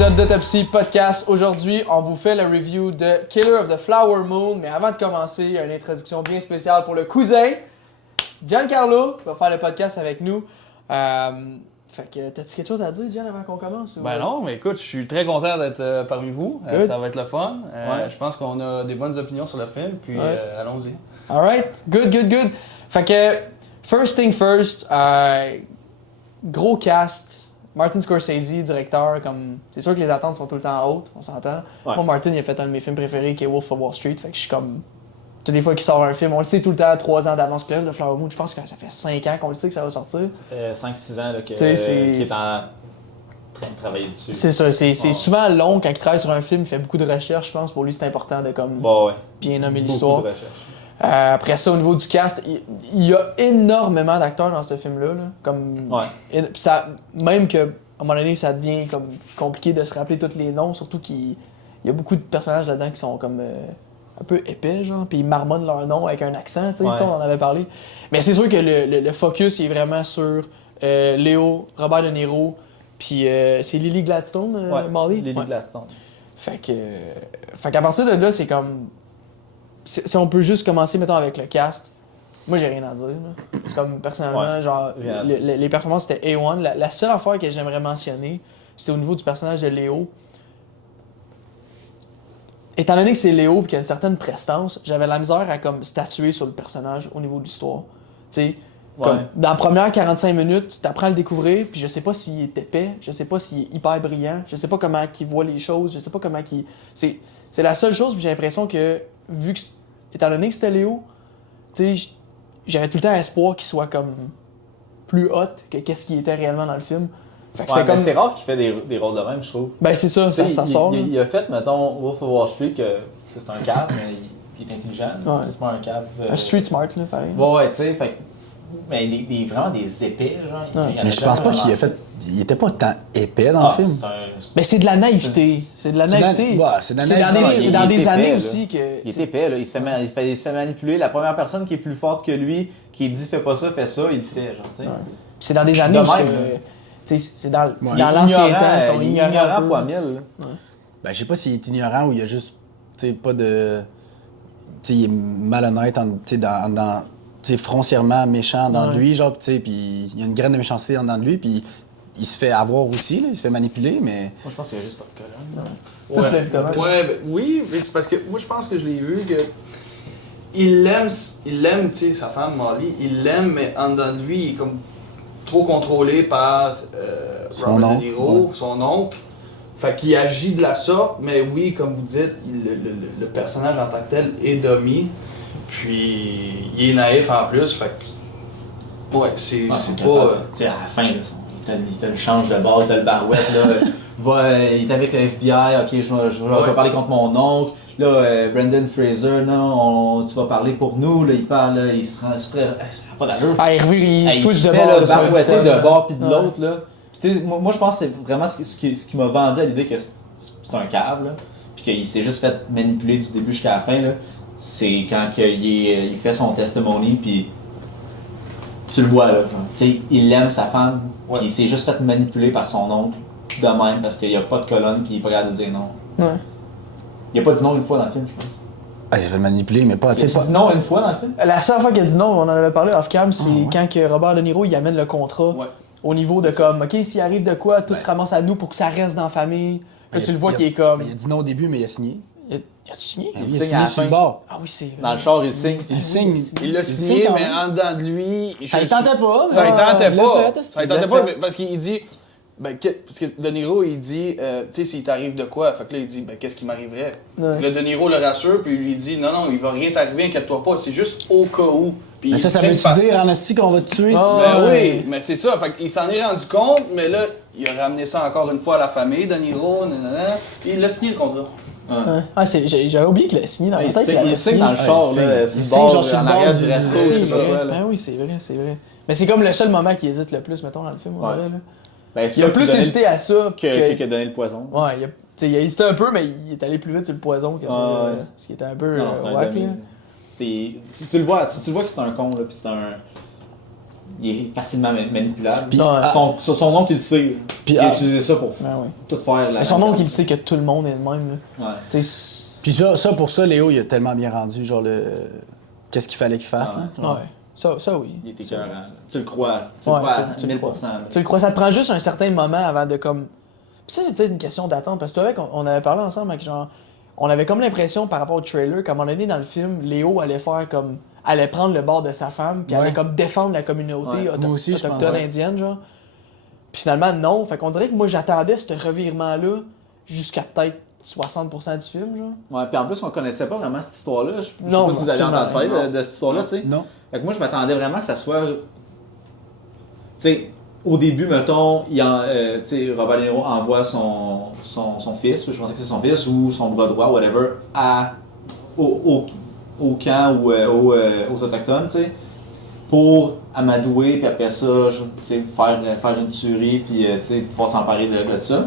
épisode d'Autopsie Podcast. Aujourd'hui, on vous fait le review de Killer of the Flower Moon. Mais avant de commencer, il y a une introduction bien spéciale pour le cousin. Giancarlo va faire le podcast avec nous. Fait que, t'as-tu quelque chose à dire, Gian, avant qu'on commence? Ou... Ben non, mais écoute, je suis très content d'être parmi vous. Ça va être le fun. Je pense qu'on a des bonnes opinions sur le film, puis allons-y. Alright, good. Fait que, first thing first, gros cast. Martin Scorsese, directeur, comme... C'est sûr que les attentes sont tout le temps hautes, on s'entend. Ouais. Moi, Martin, il a fait un de mes films préférés qui est Wolf of Wall Street, fait que je suis comme... Toutes les fois qu'il sort un film, on le sait tout le temps, 3 ans d'avance. Club de Flower Moon, je pense que ça fait 5 ans qu'on le sait que ça va sortir. 5-6 ans là, qu'il c'est... est en train de travailler dessus. C'est ça, c'est souvent long quand il travaille sur un film, il fait beaucoup de recherches, je pense. Pour lui, c'est important de comme bien nommer l'histoire. Beaucoup de recherche. Après ça, au niveau du cast, il y a énormément d'acteurs dans ce film-là. Là, comme... Pis ça, même que, à un moment donné, ça devient comme compliqué de se rappeler tous les noms, surtout qu'il y a beaucoup de personnages là-dedans qui sont comme un peu épais, genre, puis ils marmonnent leur nom avec un accent, tu sais, ça, on en avait parlé. Mais c'est sûr que le focus est vraiment sur Léo, Robert De Niro, puis c'est Lily Gladstone, Molly? Lily Gladstone. Fait qu'à partir de là, c'est comme... Si on peut juste commencer, mettons, avec le cast, moi, j'ai rien à dire. Là. Comme, personnellement, genre, les performances, c'était A1. La seule affaire que j'aimerais mentionner, c'est au niveau du personnage de Léo. Étant donné que c'est Léo et qu'il y a une certaine prestance, j'avais la misère à comme statuer sur le personnage au niveau de l'histoire. Tu sais, comme dans les premières 45 minutes, tu apprends à le découvrir, puis je sais pas s'il est épais, je sais pas s'il est hyper brillant, je sais pas comment il voit les choses, je sais pas comment il... C'est la seule chose, puis j'ai l'impression que, vu que, étant donné que c'était Léo, tu sais, j'avais tout le temps espoir qu'il soit comme plus hot que qu'est-ce qu'il était réellement dans le film. Fait que comme... c'est rare qu'il fait des rôles de même, je trouve. Ben c'est ça, ça sort. Il a fait, mettons, Wolf of Wall Street, que c'est un cave, mais il est intelligent. C'est pas un cave. Un street smart, là, pareil. Ouais, tu sais, fait mais vraiment des épais, genre. Mais je pense pas qu'il a fait. Il était pas tant épais dans le film. Mais c'est de la naïveté. C'est de la naïveté. C'est dans des années aussi que. Il est épais, là. Il se fait manipuler. La première personne qui est plus forte que lui, qui dit fais pas ça, fais ça, il le fait, genre, tu sais. C'est dans des années où c'est dans l'ancien temps, ils sont ignorants fois 1000. Ben, je sais pas s'il est ignorant ou il y a juste, tu sais, pas de. Tu sais, il est malhonnête, tu sais, foncièrement méchant dans lui, genre, tu sais, puis il y a une graine de méchanceté dans lui, puis il se fait avoir aussi, là, il se fait manipuler, mais... Moi, je pense qu'il y a juste pas de colonne. Oui, mais c'est parce que moi, je pense que je l'ai vu que... Il l'aime, tu sais, sa femme, Molly, il l'aime, mais en dedans de lui, il est comme trop contrôlé par Robert De Niro, son oncle. Fait qu'il agit de la sorte, mais oui, comme vous dites, le personnage en tant que tel est dummy. Puis, il est naïf en plus, fait que... Ouais, c'est pas... Tu sais, à la fin, là, il te le change de bord, il te le barouette, là. Il est avec le FBI, ok, je vais parler contre mon oncle. Là, Brendan Fraser, non, tu vas parler pour nous, là, il parle, là, il se rend... Ça n'a pas d'allure. Il switch de bord, il se fait de bord puis de l'autre, là. Tu sais, moi, je pense que c'est vraiment ce qui m'a vendu à l'idée que c'est un cave, là. Puis qu'il s'est juste fait manipuler du début jusqu'à la fin, là. C'est quand il fait son testimony, puis tu le vois là. Tu sais, il aime sa femme, puis il s'est juste fait manipuler par son oncle, de même, parce qu'il n'y a pas de colonne, puis il est pas capable de dire non. Ouais. Il a pas dit non une fois dans le film, je pense. Ah, il s'est fait manipuler, mais pas... Il a dit non une fois dans le film? La seule fois qu'il a dit non, on en avait parlé off-cam, c'est quand que Robert De Niro, il amène le contrat au niveau de comme, OK, s'il arrive de quoi, tout se ramasse à nous pour que ça reste dans la famille. Là, tu le vois qu'il est comme... Il a dit non au début, mais il a signé. Il a-tu signé? Il a signé sur le bord. Ah oui, c'est vrai. Dans le char, il signe. Il l'a signé, mais en dedans de lui... Ça il tentait pas. Ça il tentait pas. Ça il tentait pas, parce qu'il dit... parce que De Niro, il dit, tu sais, s'il t'arrive de quoi? Fait que là, il dit, qu'est-ce qui m'arriverait? Le De Niro le rassure, puis lui dit, non, il va rien t'arriver, inquiète-toi pas, c'est juste au cas où. Puis mais ça veut-tu dire en asti qu'on va te tuer? Oui, mais c'est ça. Fait qu'il s'en est rendu compte, mais là, il a ramené ça encore une fois à la famille, De Niro, puis il a signé le contrat. Ah, j'avais oublié qu'il a signé dans la tête. Il signe dans le char, là, il signe genre sur le bord du resto. Ah oui, c'est vrai. Mais c'est comme le seul moment qu'il hésite le plus, mettons, dans le film. Il a plus hésité à ça que donner le poison. Ouais, il a hésité un peu, mais il est allé plus vite sur le poison que sur ce qui était un peu wack, là. Tu le vois que c'est un con, là, puis c'est un... il est facilement manipulable. Puis, son oncle, il le sait. Puis, il a utilisé ça pour ouais. tout faire. Mais son oncle, il sait que tout le monde est le même. Là. Ouais. Puis ça, pour ça, Léo, il a tellement bien rendu, genre, qu'est-ce qu'il fallait qu'il fasse. Là. Ouais. Ça oui. Il était écœurant. Tu le crois. Tu Ouais, le crois à tu 1000%. le crois. Tu le crois. Ça te prend juste un certain moment avant de comme... Puis ça, c'est peut-être une question d'attente. Parce que toi, avec, on avait parlé ensemble avec genre... On avait comme l'impression par rapport au trailer qu'à un moment donné dans le film, Léo allait faire comme... allait prendre le bord de sa femme, puis allait comme défendre la communauté moi aussi, autochtone indienne, genre. Puis finalement, non. Fait qu'on dirait que moi, j'attendais ce revirement-là jusqu'à peut-être 60% du film, genre. Ouais, puis en plus, on connaissait pas vraiment cette histoire-là. Je sais Non, pas si vous avez entendu parler non. de cette histoire-là, tu sais. Non. Fait que moi, je m'attendais vraiment que ça soit. Tu sais, au début, mettons, tu sais, Robert De Niro envoie son fils, je pensais que c'est son fils, ou son bras droit, whatever, au camp ou aux Autochtones, tu sais, pour amadouer, puis après ça, tu sais, faire une tuerie, puis tu sais, pouvoir s'emparer de ça.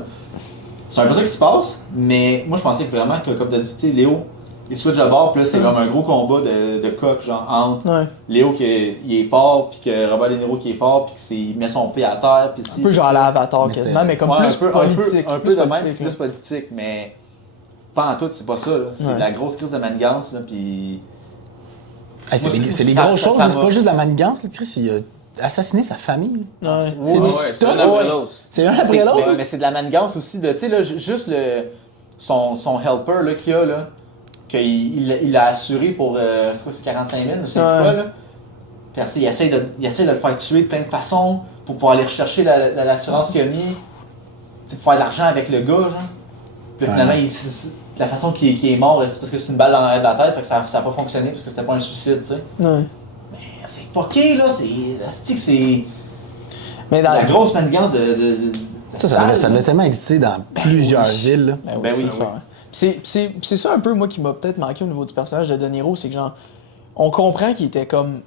C'est un peu ça qui se passe, mais moi je pensais vraiment que, comme tu as dit, tu sais, Léo, il switch de bord, puis là c'est comme un gros combat de coq, genre entre Léo qui est fort, puis que Robert De Niro qui est fort, puis qu'il met son pied à terre, puis un peu genre l'Avatar quasiment, mais comme plus politique. Un peu de même, plus politique, mais pas en tout, c'est pas ça, là. C'est de la grosse crise de manigance, là, puis... Hey, c'est des grosses choses, c'est pas juste de la manigance, Chris, il a assassiné sa famille. C'est un après l'autre. C'est un après l'autre. Mais c'est de la manigance aussi, tu sais, là, juste son helper là, qu'il a, là, qu'il a assuré pour, c'est quoi, c'est 45 000, c'est quoi, là? Puis après, il essaie de le faire tuer de plein de façons pour pouvoir aller rechercher l'assurance qu'il a mis, pour faire de l'argent avec le gars, genre. Puis finalement, la façon qu'il est mort, c'est parce que c'est une balle dans l'arrière de la tête, fait que ça n'a pas fonctionné parce que c'était pas un suicide, tu sais. Ouais. Mais c'est fucké, là, c'est Mais la grosse manigance de ça devait tellement exister dans plusieurs villes. Là. Ben oui. C'est ça un peu, moi, qui m'a peut-être manqué au niveau du personnage de De Niro, c'est que genre, on comprend qu'il était comme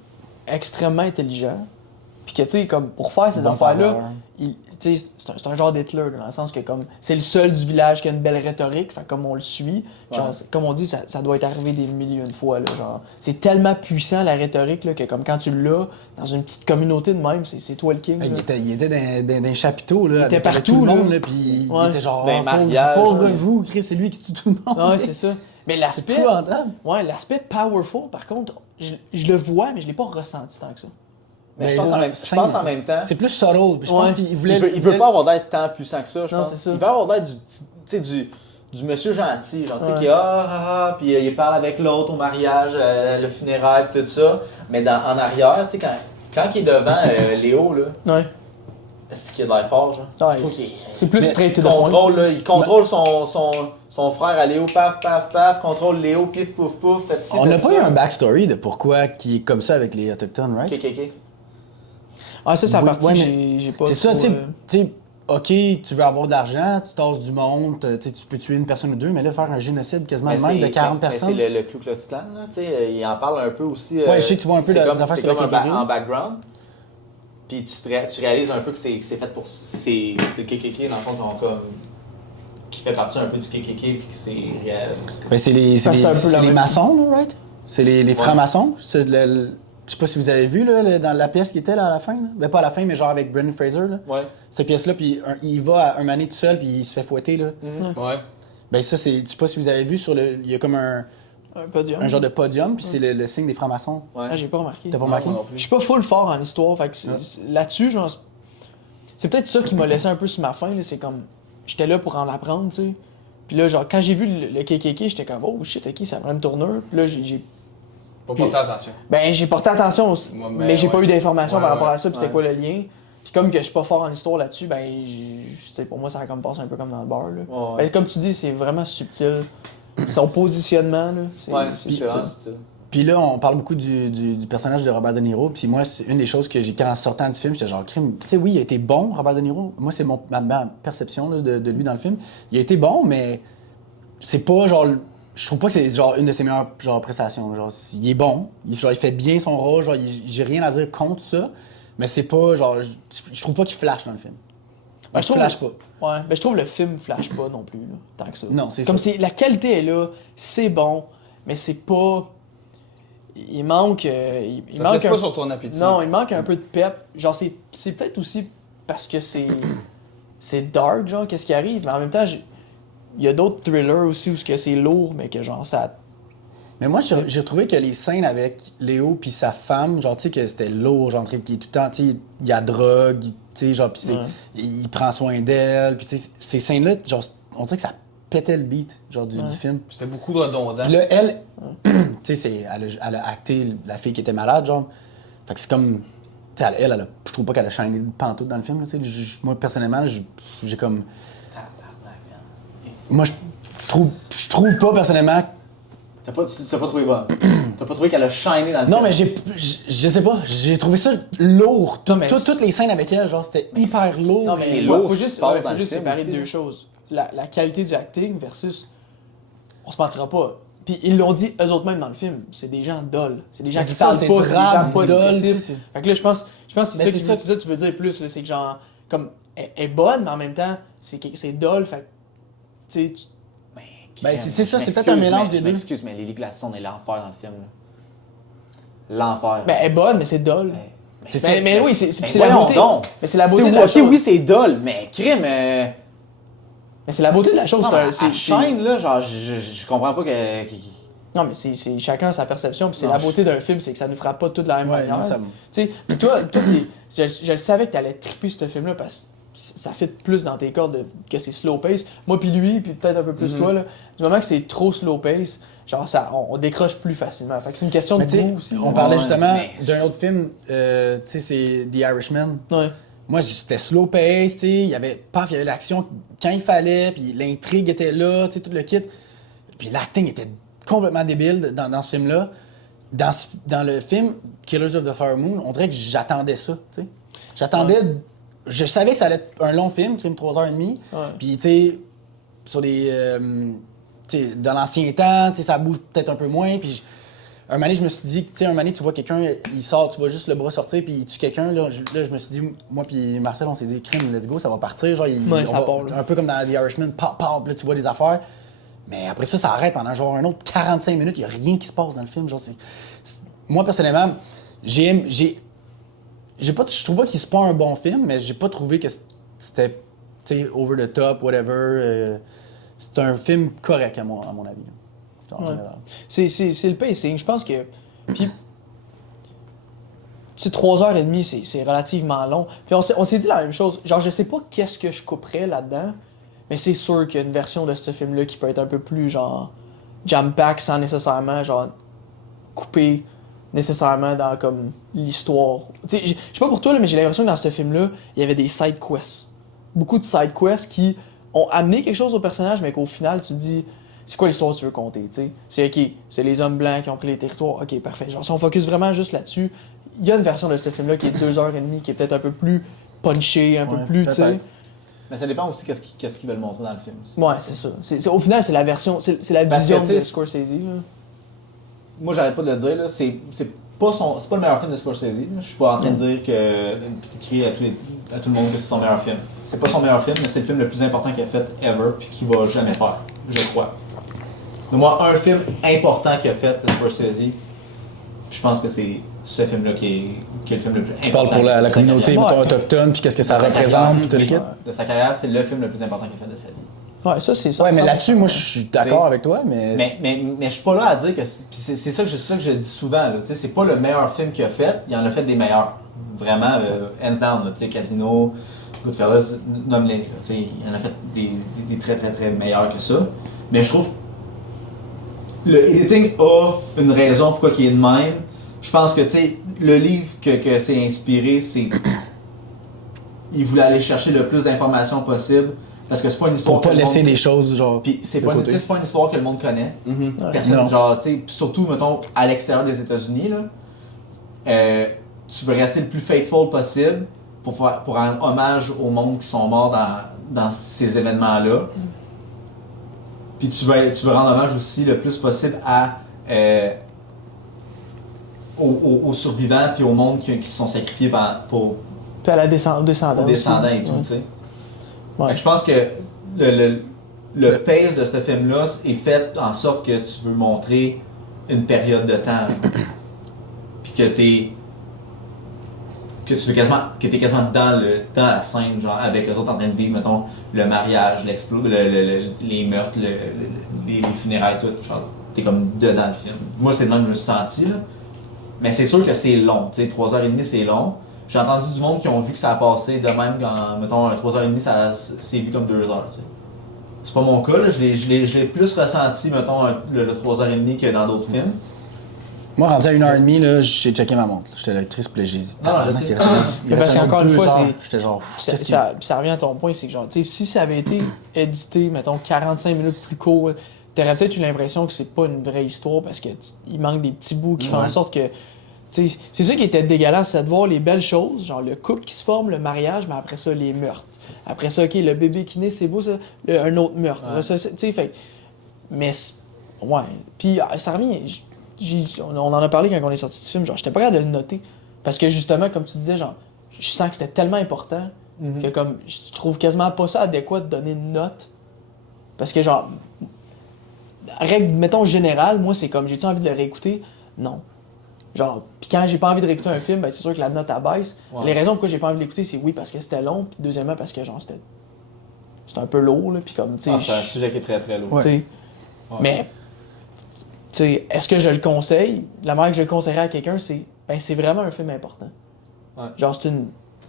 extrêmement intelligent, puis que, tu sais, comme, pour faire ces affaires-là, c'est un genre d'Hitler, dans le sens que, comme, c'est le seul du village qui a une belle rhétorique, fait comme on le suit, genre, comme on dit, ça doit être arrivé des millions de fois, là, genre, c'est tellement puissant, la rhétorique, là, que, comme, quand tu l'as, dans une petite communauté de même, c'est toi le king. Il était dans un chapiteau, là, il était partout, tout le monde, là, puis il était genre, pauvre vous, Chris, c'est lui qui tue tout le monde. Ouais, c'est ça. Mais l'aspect... l'aspect powerful, par contre, je le vois, mais je l'ai pas ressenti tant que ça. Mais je pense en même temps. C'est plus subtle. Je pense qu'il voulait. Il veut pas avoir d'air tant puissant que ça, je pense. Ça. Il veut avoir d'air du monsieur gentil, genre, tu sais, qui puis il parle avec l'autre au mariage, le funéraire, tout ça. Mais en arrière, tu sais, quand il est devant Léo, là. Ouais. Est-ce qu'il a de l'air fort, genre? Ouais, c'est plus straight to the point. Il contrôle son frère à Léo, paf, paf, paf, contrôle Léo, pif, pouf, pouf, on n'a pas eu un backstory de pourquoi il est comme ça avec les Autochtones, right? KKK. Ah, ça, c'est la partie j'ai pas... C'est ça, tu sais, OK, tu veux avoir de l'argent, tu tasses du monde, tu peux tuer une personne ou deux, mais là, faire un génocide quasiment même de 40 personnes... Mais c'est le Ku Klux Klan, là, tu sais, il en parle un peu aussi... Ouais, je sais que tu vois un peu les affaires sur la KKK. En background, puis tu réalises un peu que c'est fait pour... C'est le KKK, dans le fond, qui fait partie un peu du KKK, puis que c'est réel. Ben, c'est les maçons, là, right? C'est les francs-maçons. Je sais pas si vous avez vu là, dans la pièce qui était là à la fin. Là. Ben, pas à la fin, mais genre avec Brendan Fraser. Là. Ouais. Cette pièce-là, puis il va un mané tout seul, puis il se fait fouetter. Là. Ouais. Ben ça, c'est. Je sais pas si vous avez vu sur le. Il y a comme un podium. Un genre de podium, puis c'est le signe des francs-maçons. Ouais. Ah, j'ai pas remarqué. T'as pas remarqué? Je suis pas full fort en histoire, fait que là-dessus, genre. C'est peut-être ça qui m'a laissé un peu sur ma faim, là. C'est comme. J'étais là pour en apprendre, tu sais. Puis là, genre, quand j'ai vu le KKK, j'étais comme, oh shit, ok, ça prend une tournure. Puis là, j'ai pas porté attention. Ben, j'ai porté attention, mais j'ai pas eu d'informations par rapport à ça, puis c'était quoi le lien. Puis comme que je suis pas fort en histoire là-dessus, ben, pour moi, ça a comme passé un peu comme dans le bar, là. Ben, comme tu dis, c'est vraiment subtil. Son positionnement, là, c'est vraiment subtil. Puis là, on parle beaucoup du personnage de Robert De Niro. Puis moi, c'est une des choses que j'ai, quand en sortant du film, j'étais genre, crime. Tu sais, oui, il a été bon, Robert De Niro. Moi, c'est ma perception là, de lui dans le film. Il a été bon, mais c'est pas genre. Je trouve pas que c'est genre une de ses meilleures genre, prestations. Genre, il est bon, il fait bien son rôle, genre, j'ai rien à dire contre ça, mais c'est pas genre. Je trouve pas qu'il flash dans le film. Ben, je flash pas. Ouais, ben je trouve le film flash pas non plus, là, tant que ça. Non, c'est comme ça. la qualité est là, c'est bon, mais c'est pas. il manque. Il Ça manque te laisse pas sur ton appétit. Non, il manque un peu de pep. Genre, c'est peut-être aussi parce que c'est dark, genre, qu'est-ce qui arrive. Mais en même temps, il y a d'autres thrillers aussi où c'est lourd, mais que genre, ça. Mais moi, j'ai trouvé que les scènes avec Léo puis sa femme, genre, tu sais, que c'était lourd, genre, qui est tout le temps, tu sais, il y a drogue, tu sais, genre, puis il prend soin d'elle, puis tu sais, ces scènes-là, genre, on dirait que ça pétait le beat, genre, du film. C'était beaucoup redondant. Puis là, elle, tu sais, elle a acté la fille qui était malade, genre. Fait que c'est comme. Tu sais, je trouve pas qu'elle a shiné de pantoute dans le film, tu sais. Moi, personnellement, j'ai comme. Moi, je trouve pas, personnellement. T'as pas trouvé bon. T'as pas trouvé qu'elle a shiné dans le film. Non, mais je sais pas, j'ai trouvé ça lourd. mais Toutes les scènes avec elle, genre, c'était hyper lourd. Non, mais c'est il lourd, faut ce qui juste, se passe faut dans le juste film séparer aussi, deux là. choses. La qualité du acting versus. On se mentira pas. Puis ils l'ont dit eux autres même dans le film. C'est des gens dol. C'est des gens Mais qui c'est ça, parlent c'est pas, c'est des drame, gens pas dol, expressifs. tu sais. Fait que là, je pense que c'est Mais ça que tu veux dire plus. là. C'est que genre, comme, elle est bonne, mais en même temps, c'est dol. Fait que, tu sais, Ben, c'est ça, c'est Je peut-être un m'excuse, mélange mais- des deux. Je m'excuse, mais Lily Gladstone est l'enfer dans le film. Là. L'enfer. ben, elle est bonne, mais c'est dol. C'est Ben, ça. mais oui, c'est Ben, la voyons beauté. donc. Mais c'est la beauté de la Ok, chose. oui, c'est dol, mais crime. Mais c'est la beauté de la chose. Elle shine, là, genre, je comprends pas que. Non, mais c'est chacun sa perception. Puis c'est la beauté d'un film, c'est que ça nous frappe pas tout de la même Ouais, manière. moi, ça Tu sais, puis toi je le savais que t'allais triper ce film-là parce que ça fit plus dans tes cordes que c'est slow pace. Moi, puis lui, puis peut-être un peu plus toi, là, du moment que c'est trop slow pace, genre, on décroche plus facilement. Fait que c'est une question de Mais tu sais, goût aussi. on parlait Ouais, justement mais- d'un autre film, tu sais, c'est The Irishman. Ouais. Moi, c'était slow pace, tu sais, il y avait l'action quand il fallait, puis l'intrigue était là, tu sais, tout le kit. Puis l'acting était complètement débile dans ce film-là. Dans le film Killers of the Flower Moon, on dirait que j'attendais ça, tu sais. J'attendais... Je savais que ça allait être un long film, crime 3h30. Ouais. Puis, tu sais, sur des... tu sais, dans l'ancien temps, tu sais, ça bouge peut-être un peu moins, puis... Un moment donné, je me suis dit, tu sais, un moment donné, tu vois quelqu'un, il sort, tu vois juste le bras sortir, puis il tue quelqu'un. Là, je me suis dit, moi puis Marcel, on s'est dit, crime, let's go, ça va partir. Genre, Ouais, ça part, là. un peu comme dans The Irishman, pop, pop, là, tu vois des affaires. Mais après ça arrête pendant genre un autre 45 minutes, il n'y a rien qui se passe dans le film. Genre, moi, personnellement, je trouve pas que c'est pas un bon film, mais j'ai pas trouvé que c'était, tu sais, over the top, whatever. C'est un film correct, à mon avis. Là. En général. C'est le pacing, je pense que. Puis. Tu sais, 3h30, c'est relativement long. Puis on s'est dit la même chose. Genre, je sais pas qu'est-ce que je couperais là-dedans, mais c'est sûr qu'il y a une version de ce film-là qui peut être un peu plus, genre, jam-pack sans nécessairement, genre, couper nécessairement dans, comme, l'histoire. Tu sais, je sais pas pour toi, là, mais j'ai l'impression que dans ce film-là, il y avait des side quests. Beaucoup de side quests qui ont amené quelque chose au personnage, mais qu'au final, tu te dis. C'est quoi l'histoire que tu veux compter, tu sais? C'est OK, c'est les hommes blancs qui ont pris les territoires. OK, parfait. Genre, si on focus vraiment juste là-dessus, il y a une version de ce film-là qui est 2h30, qui est peut-être un peu plus punché, un peu plus, tu sais. peut-être. Mais ça dépend aussi qu'est-ce qu'ils veulent montrer dans le film aussi. Ouais, c'est ça. Au final, c'est la version, c'est la Parce que, vision tu sais, de Scorsese, là. Moi, j'arrête pas de le dire, là, c'est pas le meilleur film de Scorsese. Là. Je suis pas en train de dire que. Crier à tout le monde que c'est son meilleur film. C'est pas son meilleur film, mais c'est le film le plus important qu'il a fait ever, puis qu'il va jamais faire, je crois. De moi, un film important qu'il a fait de Scorsese, je pense que c'est ce film-là qui est le film le plus important. Tu parles pour la de sa communauté carrière. mettons, autochtone, puis qu'est-ce que ça De sa représente, carrière, puis toute l'équipe. De sa carrière, c'est le film le plus important qu'il a fait de sa vie. Ouais, ça, c'est ça. Ouais, mais ça, là-dessus, moi, je suis d'accord avec toi, mais... Mais je suis pas là à dire que c'est ça que je dis souvent. Là, c'est pas le meilleur film qu'il a fait, il en a fait des meilleurs. Vraiment, hands down. Là, Casino, Goodfellas, nomme-les. Là, il en a fait des très très très meilleurs que ça. Mais je trouve le editing a une raison pourquoi il est de même. Je pense que le livre que c'est inspiré, c'est. Il voulait aller chercher le plus d'informations possible. Parce que c'est pas une histoire Pour pas que le laisser monde... des choses, genre, Puis c'est de pas, côté. c'est pas une histoire que le monde connaît. Ouais. Personne, Non. genre, tu sais, surtout, mettons, à l'extérieur des États-Unis, là, tu veux rester le plus faithful possible pour rendre hommage au monde qui sont morts dans ces événements-là. Puis tu veux rendre hommage aussi le plus possible aux survivants puis au monde qui se sont sacrifiés pour Puis à la descendant aux descendants et tout, Ouais. tu sais. Ouais. Fait que je pense que le pace de ce film-là est fait en sorte que tu veux montrer une période de temps. que t'es quasiment dans la scène, genre avec eux autres en train de vivre, mettons, le mariage, les meurtres, les funérailles, tout. Genre, t'es comme dedans le film. Moi, c'est le même que je me suis senti, là. Mais c'est sûr que c'est long, tu sais, 3h30, c'est long. J'ai entendu du monde qui ont vu que ça a passé de même quand, mettons, 3h30, ça c'est vu comme 2 heures, tu sais. C'est pas mon cas, là. Je l'ai plus ressenti, mettons, le 3h30 que dans d'autres films. Moi, rendu à 1h30, là, j'ai checké ma montre. J'étais l'actrice, puis j'ai dit, parce qu'encore une fois, j'étais genre, ça revient à ton point, c'est que genre, tu sais, si ça avait été édité, mettons, 45 minutes plus court, t'aurais peut-être eu l'impression que c'est pas une vraie histoire parce que il manque des petits bouts qui font en sorte que, tu sais, c'est ça qui était dégueulasse, c'est de voir les belles choses, genre le couple qui se forme, le mariage, mais après ça, les meurtres. Après ça, ok, le bébé qui naît, c'est beau ça, un autre meurtre. Ouais. Tu sais, fait, mais, ouais, puis ça revient. On en a parlé quand on est sorti du film, genre, j'étais pas capable de le noter. Parce que justement, comme tu disais, genre, je sens que c'était tellement important que comme, je trouve quasiment pas ça adéquat de donner une note. Parce que genre, règle, mettons, générale, moi, c'est comme, j'ai-tu envie de le réécouter? Non. Genre, pis quand j'ai pas envie de réécouter un film, ben c'est sûr que la note abaisse. Ouais. Les raisons pourquoi j'ai pas envie de l'écouter, c'est oui, parce que c'était long, puis deuxièmement, parce que genre, c'était un peu lourd, là, pis comme, tu sais. C'est un sujet qui est très très lourd. Ouais. Mais, tu sais, est-ce que je le conseille? La manière que je le conseillerais à quelqu'un, c'est vraiment un film important. Ouais. Genre, c'est une.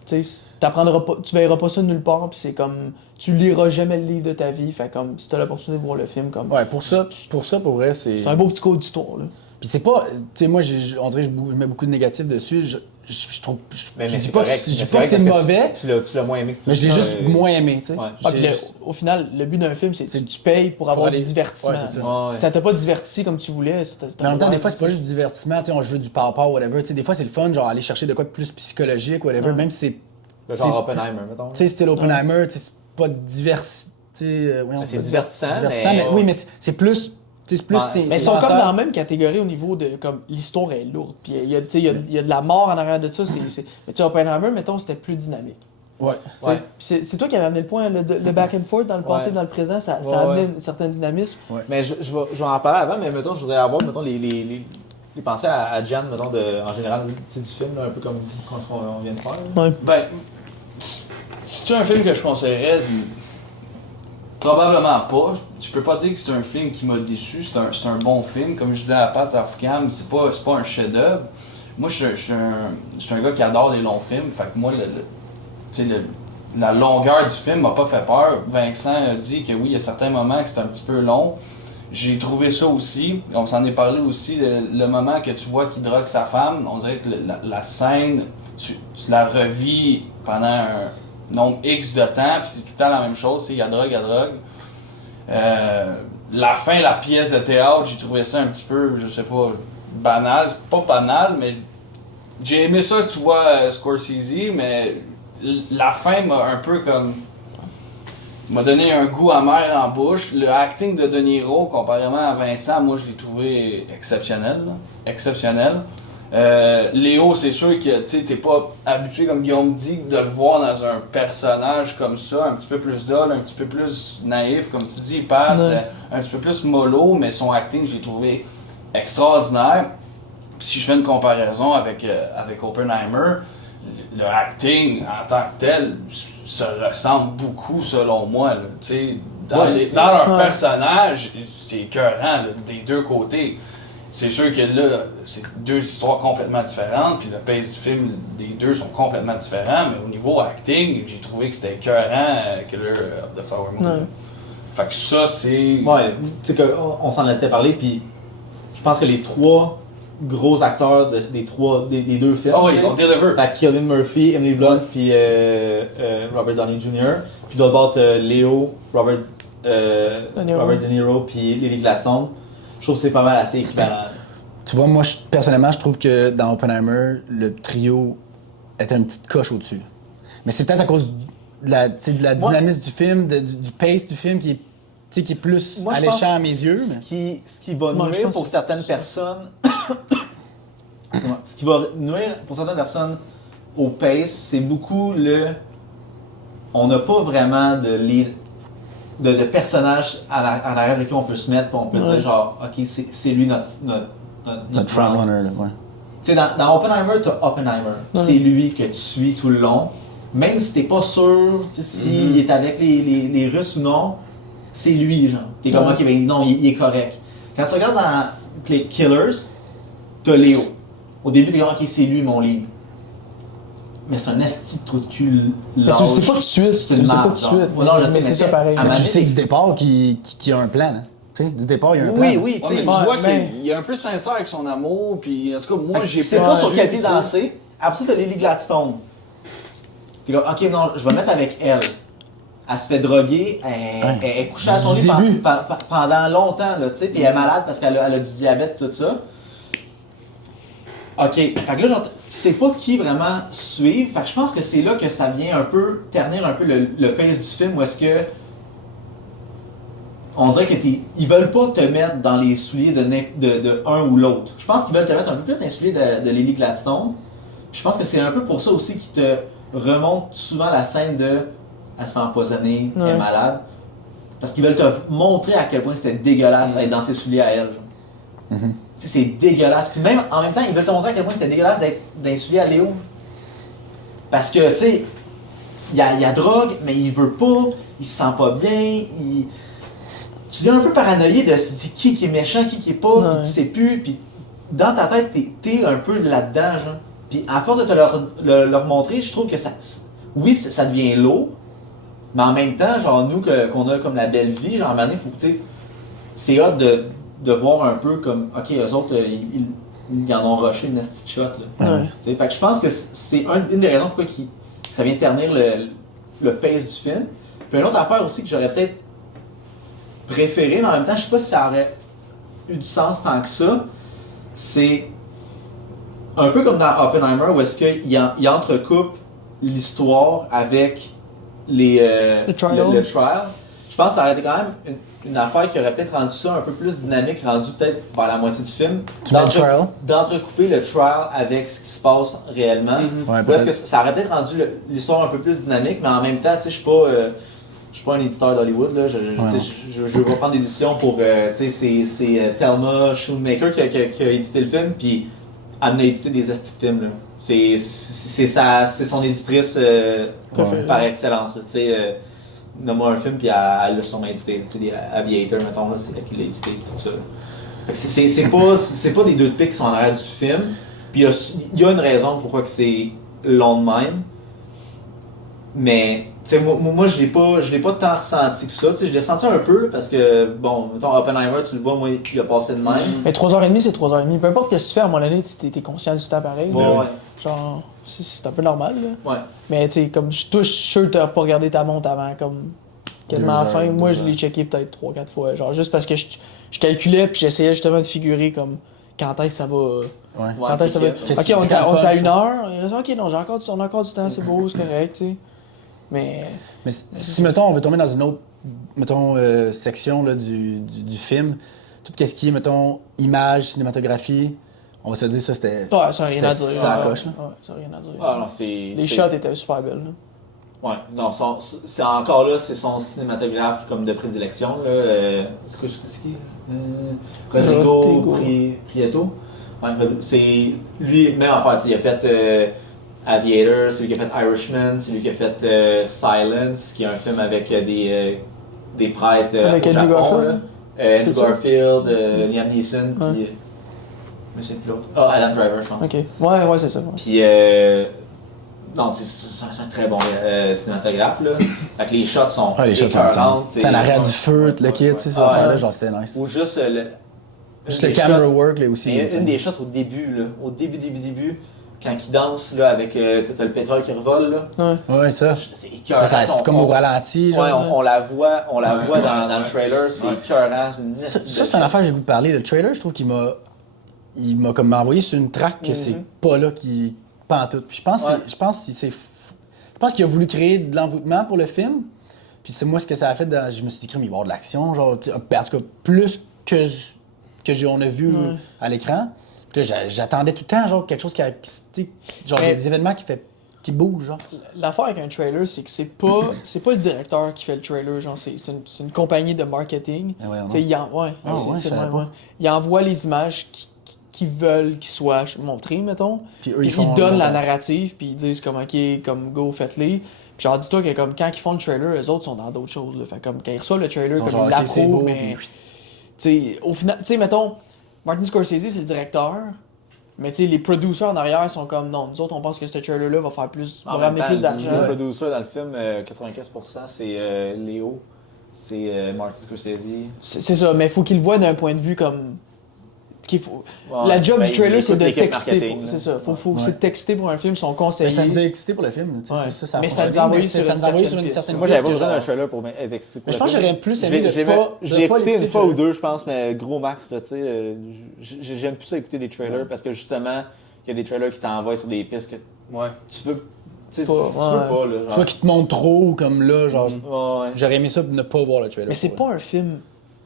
Tu sais, tu verras pas ça nulle part, puis c'est comme. Tu liras jamais le livre de ta vie, fait comme si t'as l'opportunité de voir le film comme. Ouais, pour pour vrai, c'est. C'est un beau petit code d'histoire, là. Puis c'est pas. Tu sais, moi, on dirait que je mets beaucoup de négatifs dessus. Je trouve. Je dis pas que c'est mauvais. Tu l'as moins aimé. Mais je l'ai juste moins aimé, tu sais. Ouais. Au final, le but d'un film, c'est que tu payes pour avoir du divertissement. Ouais, c'est ça. Si ça t'a pas diverti comme tu voulais, mais en même temps, des fois, c'est pas juste du divertissement, tu sais, on joue du power, whatever. Tu sais, des fois, c'est le fun, genre aller chercher de quoi de plus psychologique, whatever, même si c'est. Le genre Oppenheimer, mettons. Tu sais, style Oppenheimer, c'est pas diversité. C'est divertissant, mais oui, mais c'est plus. Mais ils sont comme dans la même catégorie au niveau de comme l'histoire est lourde. Puis il y a de la mort en arrière de ça. Mais tu sais, Oppenheimer, mettons, c'était plus dynamique. Ouais. C'est toi qui avais amené le point, le back and forth dans le passé et dans le présent, ça a amené un certain dynamisme. Ouais. Mais je vais en parler avant, mais mettons, je voudrais avoir mettons, les pensées à Jan, mettons, en général, du film, là, un peu comme ce qu'on vient de faire. Ouais. Ben, c'est un film que je conseillerais. Probablement pas. Je peux pas dire que c'est un film qui m'a déçu. C'est un bon film. Comme je disais à Pat Afgham, c'est pas un chef-d'œuvre. Moi, je suis un gars qui adore les longs films. Fait que moi, la longueur du film m'a pas fait peur. Vincent a dit que oui, il y a certains moments que c'est un petit peu long. J'ai trouvé ça aussi. On s'en est parlé aussi. Le moment que tu vois qu'il drogue sa femme, on dirait que la scène, tu la revis pendant un nombre X de temps, puis c'est tout le temps la même chose, il y a drogue. La fin, la pièce de théâtre, j'ai trouvé ça un petit peu, je sais pas, banal. C'est pas banal, mais j'ai aimé ça, tu vois, Scorsese, mais la fin m'a un peu comme. M'a donné un goût amer en bouche. Le acting de De Niro, comparément à Vincent, moi je l'ai trouvé exceptionnel. Exceptionnel. Léo, c'est sûr que t'es pas habitué, comme Guillaume dit, de le voir dans un personnage comme ça, un petit peu plus dol, un petit peu plus naïf, comme tu dis, Pat, un petit peu plus mollo, mais son acting, j'ai trouvé extraordinaire. Puis si je fais une comparaison avec Oppenheimer, le acting en tant que tel se ressemble beaucoup selon moi. Là. Dans leur personnage, c'est écœurant là, des deux côtés. C'est sûr que là, c'est deux histoires complètement différentes, puis le pace du film, des deux sont complètement différents, mais au niveau acting, j'ai trouvé que c'était écœurant, Killer of the Flower Moon. Ouais. Fait que ça, c'est... Ouais, tu sais qu'on s'en était parlé, puis je pense que les trois gros acteurs des deux films, ils vont deliver. Fait Cillian Murphy, Emily Blunt, puis Robert Downey Jr., puis d'autre part, Léo, Robert De Niro, puis Lily Gladstone. Je trouve que c'est pas mal assez équivalent. Tu vois, moi, personnellement, je trouve que dans Oppenheimer, le trio était une petite coche au-dessus. Mais c'est peut-être à cause de la dynamisme du film, du pace du film qui est plus alléchant à mes yeux. Ce qui va nuire pour certaines personnes... ce qui va nuire pour certaines personnes au pace, c'est beaucoup on n'a pas vraiment de lead... De personnages en arrière de qui on peut se mettre, puis on peut dire genre, ok, c'est lui notre frontrunner, là, ouais. Tu sais, dans Oppenheimer, t'as Oppenheimer. C'est lui que tu suis tout le long. Même si t'es pas sûr s'il est avec les Russes ou non, c'est lui, genre. T'es comme, ok, ben non, il est correct. Quand tu regardes dans les Killers, t'as Léo. Au début, t'es comme, ok, c'est lui mon lead. Mais c'est un esti de trou de cul Mais tu le sais pas tout de suite. Tu le sais pas tout de suite. Non, je sais, mais c'est ça pareil. Mais tu sais du départ qu'il a un plan. Hein. Tu sais, du départ, il y a un plan. Oui, tu sais, tu vois qu'il est un peu sincère avec son amour, puis en tout cas, moi, j'ai c'est pas sur quel pied danser. Après ça, t'as Lily Gladstone. T'es comme, ok, non, je vais mettre avec elle. Elle se fait droguer, elle est couchée à son lit pendant longtemps, là, tu sais, puis elle est malade parce qu'elle a du diabète et tout ça. Ok, fait que là, genre, tu sais pas qui vraiment suivre, fait que je pense que c'est là que ça vient un peu ternir un peu le pace du film, où est-ce que on dirait qu'ils veulent pas te mettre dans les souliers de un ou l'autre. Je pense qu'ils veulent te mettre un peu plus dans les souliers de Lily Gladstone. Puis je pense que c'est un peu pour ça aussi qu'ils te remontent souvent la scène de elle se fait empoisonner, elle est malade. Parce qu'ils veulent te montrer à quel point c'était dégueulasse d'être dans ses souliers à elle. Tu sais, c'est dégueulasse. Puis même, en même temps, ils veulent te montrer à quel point c'était dégueulasse d'être dans les souliers à Léo. Parce que, tu sais, il y a drogue, mais il veut pas, il se sent pas bien, tu deviens un peu paranoïé de se dire qui est méchant, qui est pas, puis tu sais plus, puis dans ta tête, t'es un peu là-dedans, genre. Puis à force de te leur montrer, je trouve que ça devient lourd, mais en même temps, genre nous, qu'on a comme la belle vie, genre à un moment donné, faut que, tu sais, c'est hot de voir un peu comme, ok, eux autres, ils en ont rushé une petite shot, là. Fait que je pense que c'est une des raisons pourquoi ça vient ternir le pace du film. Puis une autre affaire aussi que j'aurais peut-être préféré, mais en même temps, je sais pas si ça aurait eu du sens tant que ça, c'est un peu comme dans Oppenheimer, où est-ce qu'il entrecoupe l'histoire avec le trial. Je pense que ça aurait été quand même une affaire qui aurait peut-être rendu ça un peu plus dynamique, rendu peut-être vers la moitié du film. D'entrecouper le trial avec ce qui se passe réellement. Ou est-ce que ça aurait peut-être rendu l'histoire un peu plus dynamique, mais en même temps, tu sais, je suis pas un éditeur d'Hollywood, là. Je veux pas prendre des décisions pour. C'est Thelma Schoonmaker qui a édité le film, puis elle a édité des estis de films, là. C'est son éditrice par excellence. Tu sais, nomme-moi un film, puis elle l'a sûrement édité. Tu sais, des Aviator, mettons, là, c'est elle qui l'a édité, tout ça. C'est pas des deux de pique qui sont en arrière du film, puis il y a une raison pourquoi que c'est long de même. Mais, tu sais, moi je l'ai pas tant ressenti que ça. Tu sais, je l'ai ressenti un peu parce que, bon, mettons, Oppenheimer, tu le vois, moi, il a passé de même. Mais 3h30, c'est 3h30. Peu importe ce que tu fais, à un moment donné, t'es conscient du temps pareil. Ouais. Genre, c'est un peu normal, là. Ouais. Mais, tu sais, comme, je suis sûr que t'as pas regardé ta montre avant, comme, quasiment à la fin. Moi, je l'ai checké peut-être 3-4 fois. Genre, juste parce que je calculais, puis j'essayais justement de figurer, comme, quand est-ce que ça va. Quand est-ce que ça va. Ok, on est à 1h. Ok, non, on a encore du temps, c'est beau, c'est correct, tu sais. Mais si, mettons, on veut tomber dans une autre, mettons, section là, du film, tout ce qui est, mettons, image, cinématographie, on va se dire ça, c'était. Ouais, ça n'a rien à dire. Ça coche, là. Ouais, ça n'a rien à dire. Ah non, les shots étaient super belles, là. Ouais, non, c'est encore là, c'est son cinématographe comme de prédilection, là. C'est qui? Rodrigo Prieto. Ouais, c'est lui, même affaire, il a fait Aviator, c'est lui qui a fait Irishman, c'est lui qui a fait Silence, qui est un film avec des prêtres avec au Andrew Japon. Garfield. Andrew Garfield, Liam Neeson, puis... Monsieur Pilote. Ah, Adam Driver, je pense. Ok, ouais, c'est ça. Ouais. Puis, non, c'est un très bon cinématographe, là. Fait que les shots sont. Les shots sont. C'est en arrière du feu, le kit, tu sais, ces affaires-là, genre, c'était nice. Ou juste le camera work, là aussi. Une des shots au début, là. Au début, quand il danse, là, avec. T'as le pétrole qui revole, là. Ouais, ça. C'est écœurant. C'est comme au ralenti, genre. Ouais, on la voit dans le trailer, c'est écœurant. Ça, c'est une affaire que j'ai voulu parler. Le trailer, je trouve qu'il m'a comme envoyé sur une track que c'est pas là qui pas en tout. Puis je pense qu'il a voulu créer de l'envoûtement pour le film. Puis c'est moi ce que ça a fait. Je me suis dit, il va y avoir de l'action, genre, en tout cas plus que on a vu à l'écran. Puis là, j'attendais tout le temps, genre quelque chose genre des événements qui bougent, genre. L'affaire avec un trailer, c'est que c'est pas le directeur qui fait le trailer, genre c'est une compagnie de marketing. Ouais, il envoie les images qu'ils veulent qu'ils soient montrés, mettons. Puis eux, Puis font ils donnent la le- narrative, puis ils disent comme, OK, comme go, faites-les. Puis genre, dis-toi que comme quand ils font le trailer, eux autres sont dans d'autres choses. Là. Fait comme quand ils reçoivent le trailer, Ils sont comme genre, ils OK, c'est l'approuvent, beau, mais... puis- Tu sais, au final, tu sais, mettons, Martin Scorsese, c'est le directeur, mais tu sais, les producers en arrière sont comme, non, nous autres, on pense que ce trailer-là va faire plus, va En même ramener temps, plus d'argent. le producer dans le film, 95%, c'est Léo. C'est Martin Scorsese. C'est ça, mais il faut qu'ils le voient d'un point de vue comme... Faut... Ouais, la job ben, du trailer, il c'est écoute de l'équipe texter. marketing, là. C'est ça, faut Ouais. c'est de texter pour un film, son conseiller. Mais ça nous a excité pour le film. Tu sais, Ouais. ça a Mais ça fonctionné, nous a envoyé mais sur ça une nous a envoyé sur certaine une piste. certaine Moi, j'avais pas piste besoin que d'un genre- trailer pour être excité. Mais je pense que j'aurais plus aimé Je l'ai pas écouté une l'écouter, fois le ou trailer. deux, je pense, mais gros max, là, tu sais. J'aime plus ça écouter des trailers parce que justement, il y a des trailers qui t'envoient sur des pistes que Ouais. tu veux. Tu sais, tu Pas, veux ouais. pas, là. Genre. Soit qui te montrent trop, ou comme là, genre. Ouais, ouais. J'aurais aimé ça ne pas voir le trailer. Mais c'est pour pas un film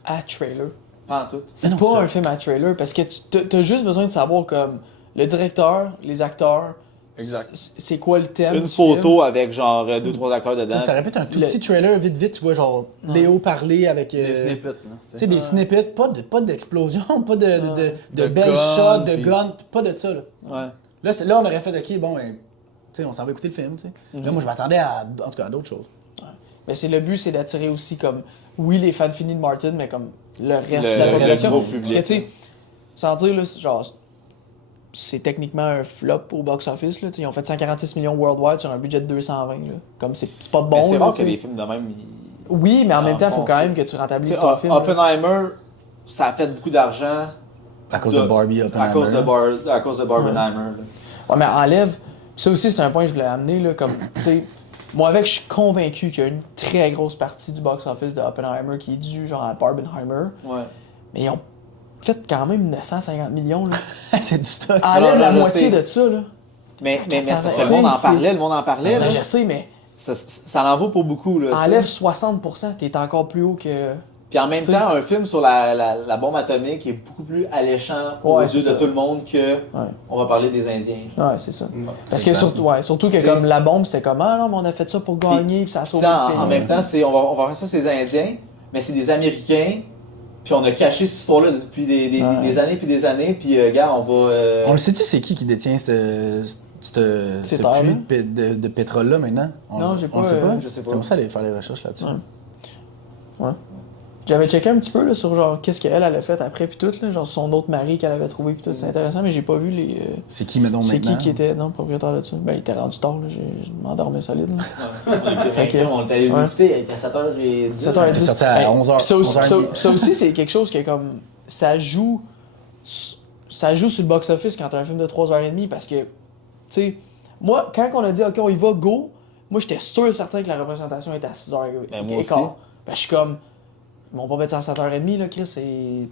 à trailer. Pas en tout. C'est non, pas c'est un ça. film à trailer parce que t'as juste besoin de savoir comme le directeur, les acteurs, Exact. c'est quoi le thème Une du photo avec genre 2-3 acteurs dedans. vrai. Ça répète un tout Le- petit trailer vite vite, tu vois genre Léo parler avec Des snippets, là. tu sais des snippets, pas d'explosion, pas de De belles gun, shots, de puis- guns, pas de ça là. Ouais. Là on aurait fait OK, bon ben, tu sais, on s'en va écouter le film, tu sais. Là moi je m'attendais à en tout cas à d'autres choses. Mais c'est le but, c'est d'attirer aussi comme oui les fans finis de Martin, mais comme le reste Le- de la le population. gros Parce public. que tu sais, sans dire là, genre c'est techniquement un flop au box-office. Là, ils ont fait 146 millions worldwide sur un budget de 220. Là. Comme c'est pas bon. Mais c'est là, rare tu qu'il y sais. ait des films de même. Oui, mais en Ah, même temps, il faut bon, quand tu sais. même que tu rentabilises Tu sais, ton film. là. Oppenheimer, ça a fait beaucoup d'argent À cause de Barbie Oppenheimer. à cause de Barbenheimer. là. Ouais, mais enlève. Ça aussi, c'est un point que je voulais amener. Là, comme, tu sais, moi, avec, je suis convaincu qu'il y a une très grosse partie du box-office de Oppenheimer qui est due genre à Barbenheimer. Ouais. Mais ils ont fait quand même 950 millions. Là. c'est du stock. Enlève non, la je moitié sais. de ça. Là. Mais c'est parce que Tu le sais, monde en c'est- parlait, le monde en parlait. Ben, là. je sais, mais Ça en vaut pour beaucoup. Là, tu sais. enlève 60%, t'es encore plus haut que. Puis en même Tu sais. temps, un film sur la bombe atomique est beaucoup plus alléchant aux Ouais, yeux c'est de ça. tout le monde que Ouais, on va parler des Indiens. ouais c'est ça. Ouais, Parce c'est que clair. surtout que T'sais- comme la bombe, c'était comme ah non, mais on a fait ça pour gagner, puis ça a Tu sais, sauvé le pays. en même temps, on va faire ça, c'est des Indiens, mais c'est des Américains. Puis on a caché cette histoire-là depuis des années puis des années. Puis gars, on va. On le sait-tu c'est qui détient ce C'est puits terre, de pétrole là maintenant? Non, j'ai pas, On le sait pas. je sais pas. J'aimerais ça aller faire les recherches là-dessus. Ouais. J'avais checké un petit peu là, sur genre qu'est-ce qu'elle a fait après puis tout là, genre son autre mari qu'elle avait trouvé puis tout, c'est intéressant mais j'ai pas vu les C'est qui maintenant c'est maintenant? qui était non propriétaire de ça. Ben il était rendu tard là, je m'endormais solide. Là. Fait que, on est allé Ouais. l'écouter, il était 7h10. 7h10. C'est sorti à 11h. Puis ça aussi, 11h30. ça aussi, c'est quelque chose que comme ça joue sur le box office quand t'as un film de 3h30 parce que tu sais moi quand on a dit OK, on y va go, moi j'étais sûr et certain que la représentation était à 6h15. Ben, moi aussi. Ben je suis comme ils vont pas mettre ça à 7h30 là, Chris, c'est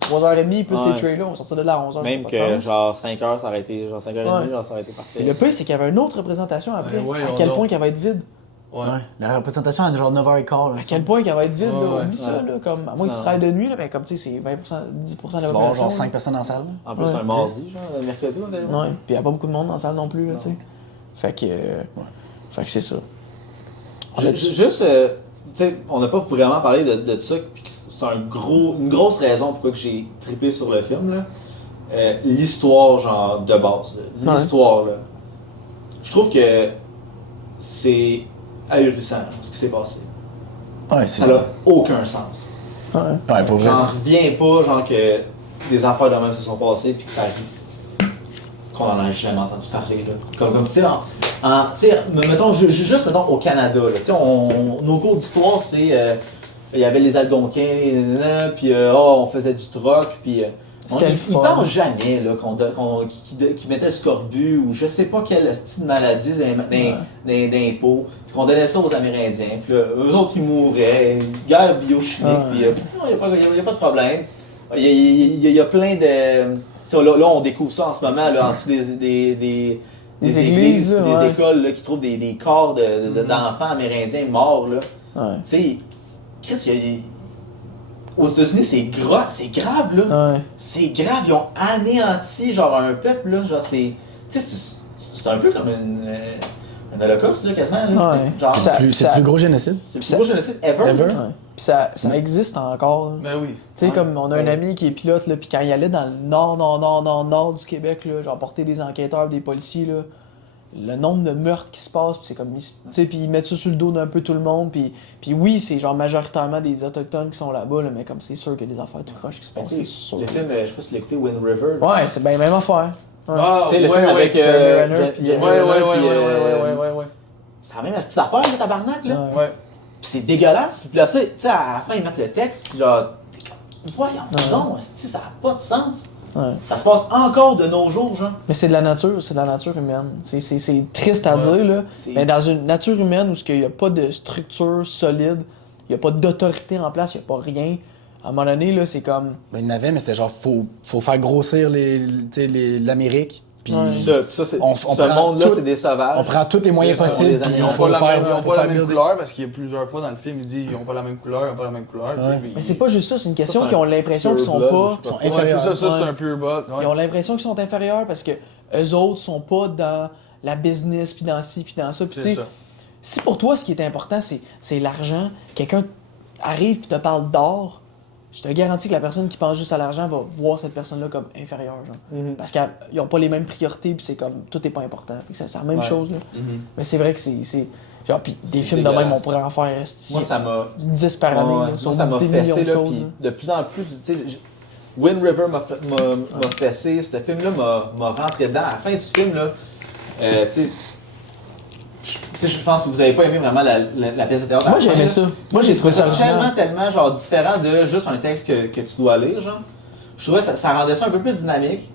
3h30 plus Ouais. les trailers, on va sortir de là à 11h. Même ça a pas de que sens. genre 5h, ça aurait été. Genre 5h30, Ouais. genre ça aurait été parfait. Et le pire c'est qu'il y avait une autre représentation après, Ouais, à on quel a- point qu'elle va être vide. Ouais. Ouais. La représentation à genre 9h15. Là, À quel point qu'elle va être vide, Ouais, là, ouais. oublie ça, là, comme, à moins que tu Non. travailles de nuit, là, ben, comme tu sais, c'est 20%, 10% de tu la vas avoir population. genre 5 personnes dans la salle. En plus, Ouais. c'est un mardi, genre, le mercredi, on est allé voir. Ouais, puis il n'y a pas beaucoup de monde dans la salle non plus, là, tu sais. Fait que c'est ça. On a- Juste, tu sais, on n'a pas vraiment parlé de ça, puis que c'est une grosse raison pourquoi que j'ai trippé sur le film, là. L'histoire, genre, de base. Là. Ouais. L'histoire, là. Je trouve que c'est ahurissant, là, ce qui s'est passé. Ouais, c'est Ça n'a aucun sens. Ouais. Ouais, pour vrai. J'en reviens pas, genre, que des affaires de même se sont passées, puis que ça arrive. Qu'on en a jamais entendu parler, là. Comme tu sais, tu sais, mettons, juste mettons, au Canada, là. Tu sais, nos cours d'histoire, c'est. Il y avait les Algonquins, puis on faisait du troc, puis. C'était le Ils fun. parlent jamais là, qu'ils mettaient le scorbut ou je sais pas quelle style de maladie d'impôts, puis qu'on donnait ça aux Amérindiens. Puis là, eux autres, ils mouraient, guerre biochimique, puis il n'y a pas de problème. Il y a plein de... Tu sais, là, on découvre ça en ce moment, là, en dessous des églises, puis là, des ouais. écoles là, qui trouvent des corps d'enfants amérindiens morts. Là. Ouais. Tu sais, Chris, aux États-Unis, c'est grave, là. Ouais. C'est grave, ils ont anéanti genre un peuple là, genre c'est tu sais c'est un peu comme un holocauste là quasiment là, Ouais. tu sais. Genre Ça- C'est le plus gros génocide. c'est le plus gros génocide ever. Ever? là. Ouais. Puis ça existe encore. Ben oui. Tu sais, comme on a un ami qui est pilote, là, puis quand il allait dans le nord du Québec, là, genre porter des enquêteurs, des policiers, là, le nombre de meurtres qui se passent, puis c'est comme, tu sais, puis ils mettent ça sur le dos d'un peu tout le monde, puis oui, c'est genre majoritairement des Autochtones qui sont là-bas, là, mais comme c'est sûr qu'il y a des affaires tout croches qui se passent, c'est sûr. Le film, je sais pas si tu l'as écouté, Wind River. Ouais, c'est bien même affaire. Ouais. Ah, Tu sais, le ouais, film ouais, avec Jeremy Renner, puis, Jeremy Ouais, Renner, puis, ouais. c'est la même petite affaire, le tabarnak, là. Ouais. Ouais. Puis c'est dégueulasse. Puis là, tu sais, à la fin, ils mettent le texte, puis genre, t'es comme, voyons, non, ça n'a pas de sens. Ouais. Ça se passe encore de nos jours, genre. Mais c'est de la nature humaine. C'est triste à dire, là. C'est- Mais dans une nature humaine où il n'y a pas de structure solide, il n'y a pas d'autorité en place, il n'y a pas rien, à un moment donné, là, c'est comme. Ben, il y en avait, mais c'était genre, faut faire grossir l'Amérique. Puis Ça, c'est, on ce prend monde-là, tout- c'est des sauvages. on prend toutes les moyens C'est ça, possibles. les puis animaux. Ils n'ont faut pas, faire- ils ont faut pas la faire même builder. couleur parce qu'il y a plusieurs fois dans le film, il dit ils n'ont pas la même couleur, ils n'ont pas la même couleur. Tu sais, Ouais. puis- Mais c'est pas juste ça, c'est une question c'est qu'ils ont l'impression qu'ils sont pure pas. blood, je sais sont pas. Ouais, c'est inférieurs. ça, c'est Ouais. un pure bot. Ouais. Ils ont l'impression qu'ils sont inférieurs parce que eux autres sont pas dans la business, puis dans ci, puis dans ça. Puis tu C'est sais, ça. si pour toi, ce qui est important, c'est l'argent, quelqu'un arrive et te parle d'or, je te garantis que la personne qui pense juste à l'argent va voir cette personne-là comme inférieure, genre. Mhm. Parce qu'ils n'ont pas les mêmes priorités, puis c'est comme, tout est pas important. Fait que c'est la même Ouais. chose, là. Mhm. Mais c'est vrai que c'est genre, puis des C'est films de même, dégueulasse. on pourrait en faire esti, Moi, ça m'a. 10 par année, Ouais, là, moi, sur ça m'a des millions fessé, de là, causes, puis là. de plus en plus, tu sais, Wind River m'a fessé, ce film-là m'a rentré dedans. À la fin du film, là, tu sais, je pense que vous avez pas aimé vraiment la pièce de théâtre. à Moi, la fin, j'aimais là. ça. Moi, j'ai trouvé ça original. tellement, genre, différent de juste un texte que tu dois lire, genre. Je trouvais que ça rendait ça un peu plus dynamique.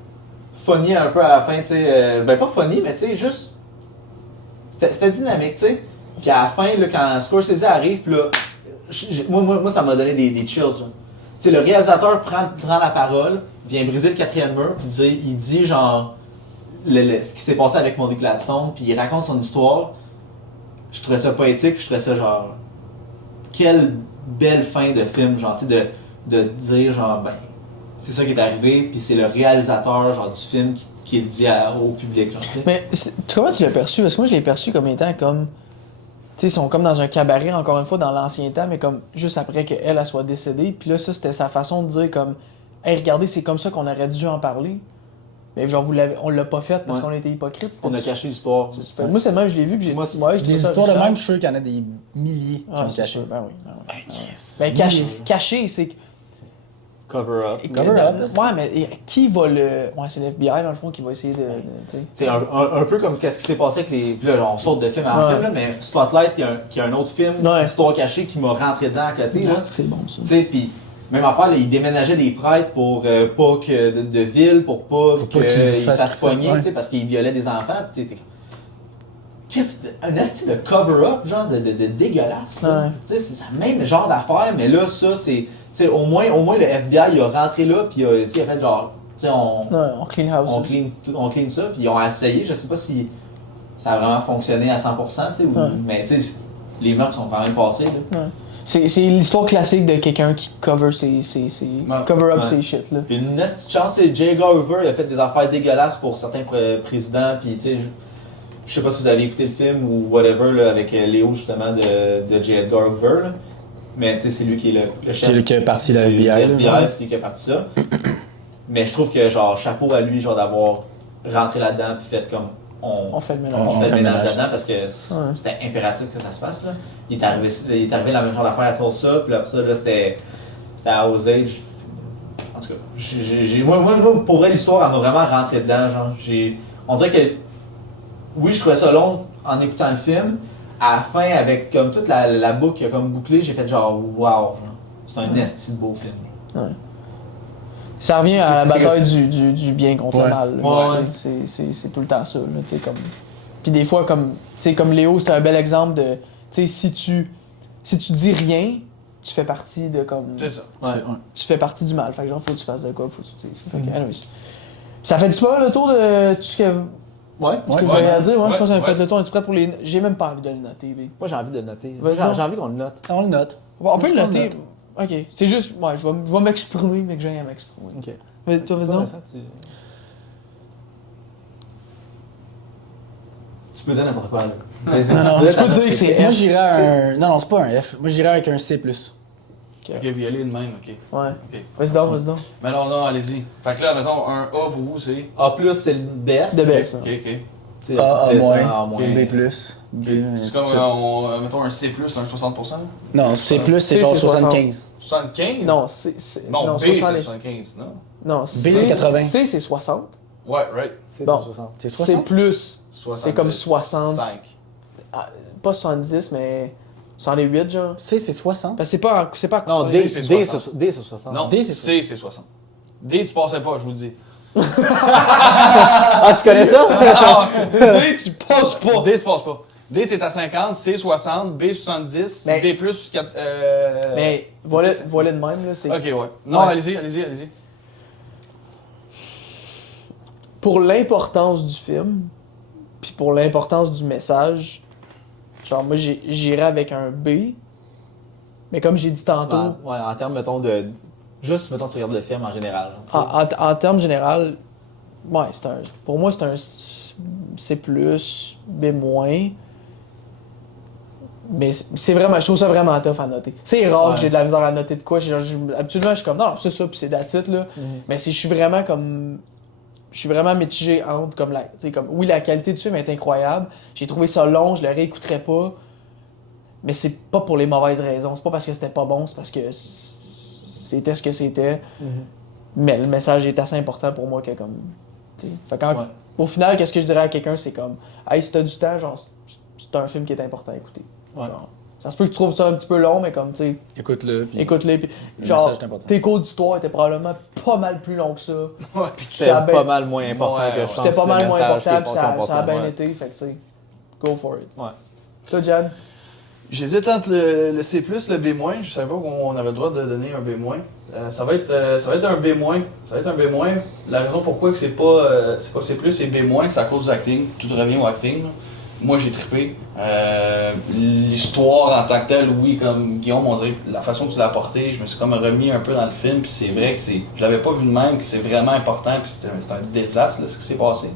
Funny un peu à la fin, tu sais. Ben, pas funny, mais tu sais, juste. C'était dynamique, tu sais. Puis à la fin, là, quand Scorsese arrive, puis là, moi, ça m'a donné des chills, là. Tu sais, le réalisateur prend la parole, vient briser le quatrième mur, puis il dit, genre, ce qui s'est passé avec Molly Gladstone, puis il raconte son histoire. Je trouvais ça poétique, puis je trouvais ça, genre, quelle belle fin de film, genre, tu sais, de dire, genre, ben, c'est ça qui est arrivé, puis c'est le réalisateur, genre, du film qui le dit au public, genre, tu sais. Mais comment tu l'as perçu? Parce que moi, je l'ai perçu comme étant comme. Tu sais, ils sont comme dans un cabaret, encore une fois, dans l'ancien temps, mais comme juste après qu'elle elle soit décédée. Puis là, ça, c'était sa façon de dire comme. Hey, regardez, c'est comme ça qu'on aurait dû en parler. Mais genre, on l'a pas fait parce Ouais. qu'on était hypocrite. On a caché l'histoire. Moi, c'est le même, je l'ai vu. Puis Moi, ouais, j'ai Des trouvé ça histoires de original. même, je suis sûr qu'il y en a des milliers qui Ah, ont c'est caché. sûr. Ben oui. Ben oui. Yes. Ben, caché, c'est que. Cover up. Cover up. Ouais, mais qui va le. Ouais, c'est l'FBI, dans le fond, qui va essayer de. Tu sais. C'est un peu comme qu'est-ce qui s'est passé avec les. Puis là, on saute de film en Ouais. film, là, mais Spotlight, qui a un autre film, Ouais. Histoire cachée, qui m'a rentré dedans à côté. Là. Ouais, c'est que c'est bon, ça. Tu sais, puis même affaire, là, ils déménageaient des prêtres pour pas que de ville, pour pas pas qu'ils se qu'ils fassent fassent pogner, ouais. tu sais, parce qu'ils violaient des enfants. Puis tu sais, un esti de cover-up, genre de dégueulasse. là. Ouais. Tu sais, c'est le même genre d'affaire, mais là, ça, c'est. Tu sais, au moins, le FBI, il a rentré là, puis tu sais, il a fait genre. Tu sais, Ouais, on clean house. on clean ça, puis ils ont essayé. Je sais pas si ça a vraiment fonctionné à 100%, tu sais, Ouais. mais tu sais, les meurtres sont quand même passés. Là. Ouais. C'est l'histoire classique de quelqu'un qui cover cover up Ouais. ses shit, là. Puis une petite chance, c'est J. Edgar Hoover, il a fait des affaires dégueulasses pour certains présidents, puis tu sais, je sais pas si vous avez écouté le film ou whatever, là, avec Léo, justement, de J. Edgar Hoover, là. Mais tu sais, c'est lui qui est le chef. Qui a parti la du FBI, là, genre. c'est lui qui a parti ça. Mais je trouve que, genre, chapeau à lui, genre, d'avoir rentré là-dedans, puis fait comme. On fait le mélange. On fait fait le le ménage ménage. là-dedans parce que c'était impératif que ça se fasse. Là. Il est arrivé la même genre d'affaire à Tulsa, puis après ça, là, c'était à Osage. En tout cas, moi, pour vrai, l'histoire, elle m'a vraiment rentré dedans. Genre, on dirait que, oui, je trouvais ça long en écoutant le film. À la fin, avec comme toute la boucle qui a comme bouclé, j'ai fait genre, wow, genre, c'est un esti de beau film. Ouais. Ça revient à la C'est- bataille du bien contre le Ouais. mal. là. Ouais. C'est tout le temps ça. Là, tu sais, comme. Puis des fois, comme Léo, c'est un bel exemple de. Tu sais, si tu dis rien, tu fais partie de comme. C'est ça. Ouais. Tu fais partie du mal. Fait que genre, faut que tu fasses de quoi, faut que tu. Fait que, anyways. Ça fait du pas le tour de tout ce que, Ouais. ce que vous avez à dire. Ouais, je pense qu'on a fait le tour. Es-tu prêt pour les. J'ai même pas envie de le noter, B. Moi, j'ai envie de le noter. Vas-y. J'ai envie qu'on le note. On le note. On peut Je le pense noter. que Ok. C'est juste. Ouais, je vais m'exprimer, mais que j'ai rien à m'exprimer. Ok. Vas-y, toi, vas-y donc. Tu peux dire n'importe quoi, là. Non, non, Tu peux dire que c'est Moi, F. j'irais à un. Non, non, c'est pas un F. Moi, j'irais avec un C. Ok, vous y allez de même, ok. Ouais. Ok. Vas-y donc. Mais non, allez-y. Fait que là, mettons, un A pour vous, c'est. A+, c'est le best. De best. Ok, ok. C'est A c'est moins, A moins. B+, B, C'est comme, mettons, un C+, un 60%. Non, C+, c'est C, genre c'est 75. 75? Non, Non, B, c'est 75, non? Non, B, c'est 80. C, c'est 60. Ouais, right. C'est Bon. 60. C'est C'est 60? plus. 70. C'est comme 60. 5. Pas 70, mais 68, genre. C, c'est 60. Parce que c'est pas Non, D, D, c'est D, 60. c'est D, c'est 60. Non, D, C, c'est 60. D, tu passais pas, je vous le dis. Ah, tu connais ça? D, tu passes pas. D, tu passes pas. D, t'es à 50, C, 60, B, 70, Mais- B+, 4... Mais voilà de même, là. C'est... Ok, ouais. Non, Ouais. allez-y. Pour l'importance du film, puis pour l'importance du message, genre, moi, j'irais avec un B. Mais comme j'ai dit tantôt, Ouais, en termes, mettons, de. Juste, mettons, tu regardes le film en général. Genre, tu sais. en termes général, ouais, pour moi, c'est un C+, B-. Mais c'est vraiment, je trouve ça vraiment tough à noter. C'est rare Ouais. que j'ai de la misère à noter de quoi. Habituellement, je suis comme, non, c'est ça, puis c'est that's it, là. Mais si je suis vraiment comme. Je suis vraiment mitigé entre, comme, tu sais, comme, oui, la qualité du film est incroyable. J'ai trouvé ça long, je le réécouterai pas. Mais c'est pas pour les mauvaises raisons. C'est pas parce que c'était pas bon, c'est parce que c'était ce que c'était. Mais le message est assez important pour moi que, comme. Tu sais. Fait quand, Ouais. au final, qu'est-ce que je dirais à quelqu'un, c'est comme, hey, si t'as du temps, genre, c'est un film qui est important à écouter. Ouais. Genre, ça se peut que tu trouves ça un petit peu long, mais comme, tu sais, Écoute-le. Puis écoute-les. Puis, le genre, message est important. tes cours d'histoire étaient probablement pas mal plus longs que ça. C'était ça a bien- pas mal moins important Ouais, que je ouais. pense. C'était pas le mal moins message important, qu'ils puis ont ça a passé. bien Ouais. été, fait que, tu sais, go for it. Ouais. Toi, Jan? J'hésite entre le C+, le B-. Je savais pas qu'on avait le droit de donner un B-. Ça va être un B-. Ça va être un B-. La raison pourquoi que c'est pas C+, c'est B-, c'est à cause du acting. Tout revient au acting, là. Moi, j'ai trippé. L'histoire en tant que telle, oui, comme Guillaume, on dirait, la façon que tu l'as apporté, je me suis comme remis un peu dans le film, puis c'est vrai que je l'avais pas vu de même, que c'est vraiment important, puis c'était un désastre, là, ce qui s'est passé.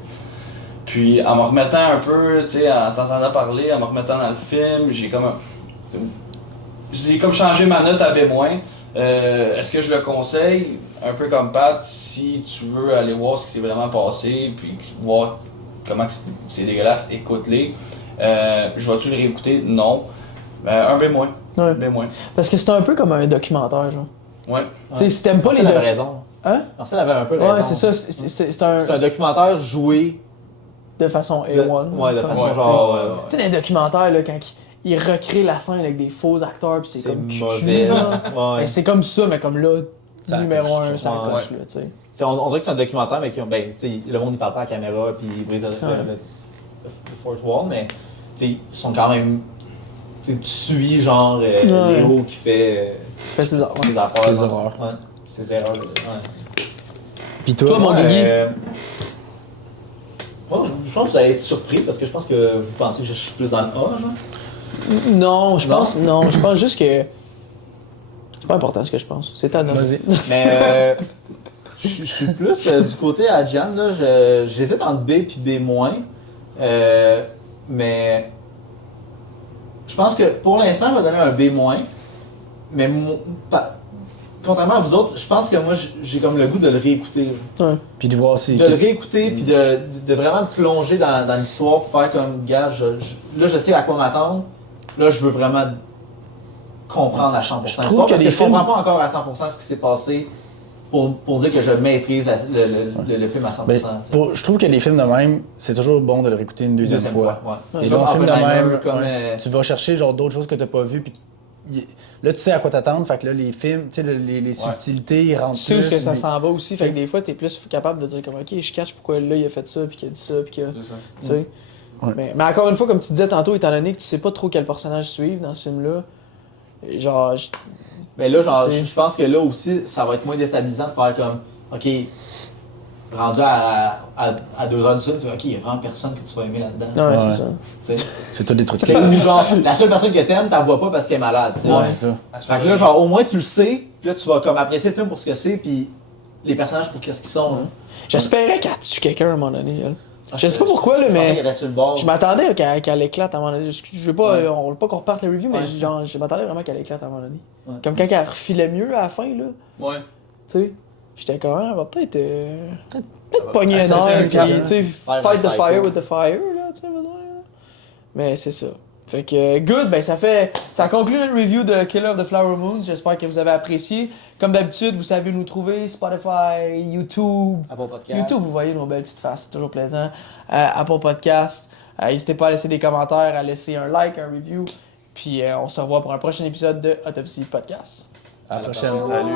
Puis en me remettant un peu, tu sais, en t'entendant parler, en me remettant dans le film, j'ai comme changé ma note à B-. Est-ce que je le conseille? Un peu comme Pat, si tu veux aller voir ce qui s'est vraiment passé, puis voir comment c'est dégueulasse, écoute-les. Je vais-tu le réécouter? Non. Un B-. Ouais. B-. Parce que c'est un peu comme un documentaire, genre. Ouais. Tu sais, si t'aimes pas les Marcel avait doc- raison. Hein? Marcel avait un peu raison. Ouais, c'est ça. C'est un. C'est un documentaire joué De façon de, A1. ouais, de comme façon Ouais, genre. Tu sais, dans les documentaires, là, quand ils recréent la scène avec des faux acteurs, pis c'est C'est comme mauvais. genre. Ouais. Mais c'est comme ça, mais comme là, Ça numéro accroche, 1, ça ouais. accroche, là, tu sais. T'sais, on dirait que c'est un documentaire, mais ben, t'sais, le monde il parle pas à la caméra, puis il brise le fourth wall, mais t'sais, ils sont quand même. Tu suis genre l'héros qui fait Fais ses affaires. ses affaires. Ses ouais. erreurs. Ouais, ses erreurs. Ouais. Puis toi, Toi, mon moi, Guigui? Moi, je pense que vous allez être surpris parce que je pense que vous pensez que je suis plus dans le A, genre. Non, je Non? pense. Non, je pense juste que. C'est pas important ce que je pense. C'est ta note. Vas-y. Mais je suis plus du côté à Gian, là. J'hésite entre B et B-. Mais je pense que pour l'instant, je vais donner un B-. Mais contrairement à vous autres, je pense que moi, j'ai comme le goût de le réécouter. Ouais. Puis de voir si. De le réécouter, puis de vraiment me plonger dans l'histoire, pour faire comme, gars, là, je sais à quoi m'attendre. Là, je veux vraiment comprendre à 100%. Je trouve que parce les que je films- comprends pas encore à 100% ce qui s'est passé pour dire que je maîtrise le film à 100%. Ben, tu sais. je trouve que les films de même, c'est toujours bon de le réécouter une deuxième fois. ouais. Et Comme là, un film de Oppenheimer, même, comme, ouais, tu vas chercher genre d'autres choses que t'as pas vues, puis là, tu sais à quoi t'attendre. Fait que là, les films, tu sais, les subtilités, ils rentrent Tu sais où est-ce plus, que ça mais- s'en va aussi. Fait que des fois, t'es plus capable de dire comme, ok, je cache pourquoi là, il a fait ça, puis qu'il a dit ça, puis que. C'est ça. Tu sais. Ouais. Mais encore une fois, comme tu disais tantôt, étant donné que tu sais pas trop quel personnage suivre dans ce film-là, genre. Mais là, genre, Tu sais. je pense que là aussi, ça va être moins déstabilisant de faire comme, OK, rendu à 2 heures du film, tu fais, OK, il y a vraiment personne que tu vas aimer là-dedans. Ouais, Ouais. c'est ça. Tu sais. C'est tous des trucs. Tu sais, ou genre, la seule personne que t'aimes, t'en vois pas parce qu'elle est malade. Tu sais. Ouais, c'est ça. Fait que là, genre, au moins, tu le sais, puis là, tu vas comme apprécier le film pour ce que c'est, puis les personnages pour qu'est-ce qu'ils sont. hein. J'espérais qu'elle tue quelqu'un à un moment donné, elle. Je sais pas pourquoi, là, mais. Je m'attendais qu'elle éclate à un moment donné. Je veux pas, on veut pas qu'on reparte la review, mais genre, je m'attendais vraiment qu'elle éclate à un moment donné. Ouais. Comme quand elle refilait mieux à la fin, là. Ouais. Tu sais, j'étais quand même, elle va peut-être pogner un assassin air, un puis, câble. tu sais, fight the fire with the fire, là, tu sais, veux dire, là. Mais c'est ça. Fait que, good, ben ça conclut notre review de Killer of the Flower Moon. J'espère que vous avez apprécié. Comme d'habitude, vous savez nous trouver Spotify, YouTube. Apple Podcast. YouTube, vous voyez nos belles petites faces, c'est toujours plaisant. Apple Podcast. N'hésitez pas à laisser des commentaires, à laisser un like, un review. Puis on se revoit pour un prochain épisode de Autopsy Podcast. À la prochaine. Salut.